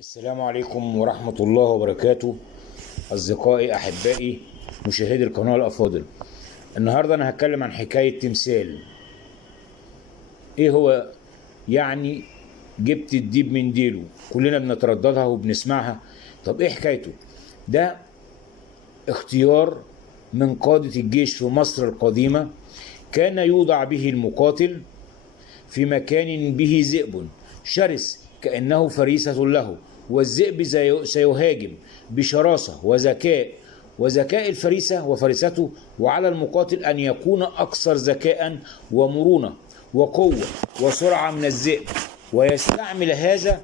السلام عليكم ورحمة الله وبركاته. أصدقائي أحبائي مشاهدي القناة الأفاضل، النهاردة أنا هتكلم عن حكاية تمثال. إيه هو يعني جبت الديب من ديله؟ كلنا بنترددها وبنسمعها. طب إيه حكايته؟ ده اختيار من قادة الجيش في مصر القديمة، كان يوضع به المقاتل في مكان به ذئب شرس كأنه فريسة له، والذئب سيهاجم بشراسة وذكاء الفريسة وفريسته، وعلى المقاتل أن يكون أكثر ذكاء ومرونة وقوة وسرعة من الذئب، ويستعمل هذا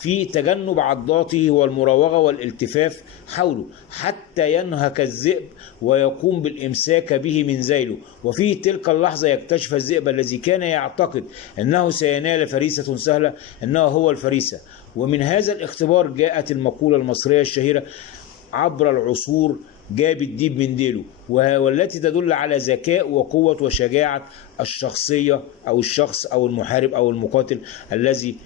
في تجنب عضاته والمراوغة والالتفاف حوله حتى ينهك الذئب ويقوم بالإمساك به من ذيله. وفي تلك اللحظة يكتشف الذئب الذي كان يعتقد أنه سينال فريسة سهلة أنه هو الفريسة. ومن هذا الاختبار جاءت المقولة المصرية الشهيرة عبر العصور: جاب الديب من ديله، والتي تدل على ذكاء وقوة وشجاعة الشخصية أو الشخص أو المحارب أو المقاتل الذي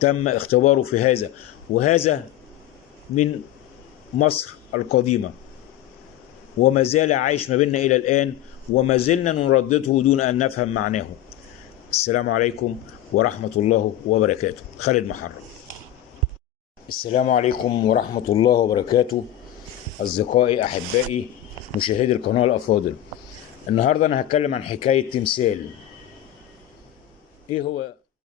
تم اختباره في هذا. وهذا من مصر القديمة وما زال عايش ما بيننا إلى الآن، وما زلنا نردده دون أن نفهم معناه. السلام عليكم ورحمة الله وبركاته. خالد محرم. السلام عليكم ورحمة الله وبركاته. أصدقائي أحبائي مشاهدي القناة الأفاضل، النهاردة أنا هتكلم عن حكاية تمثال. إيه هو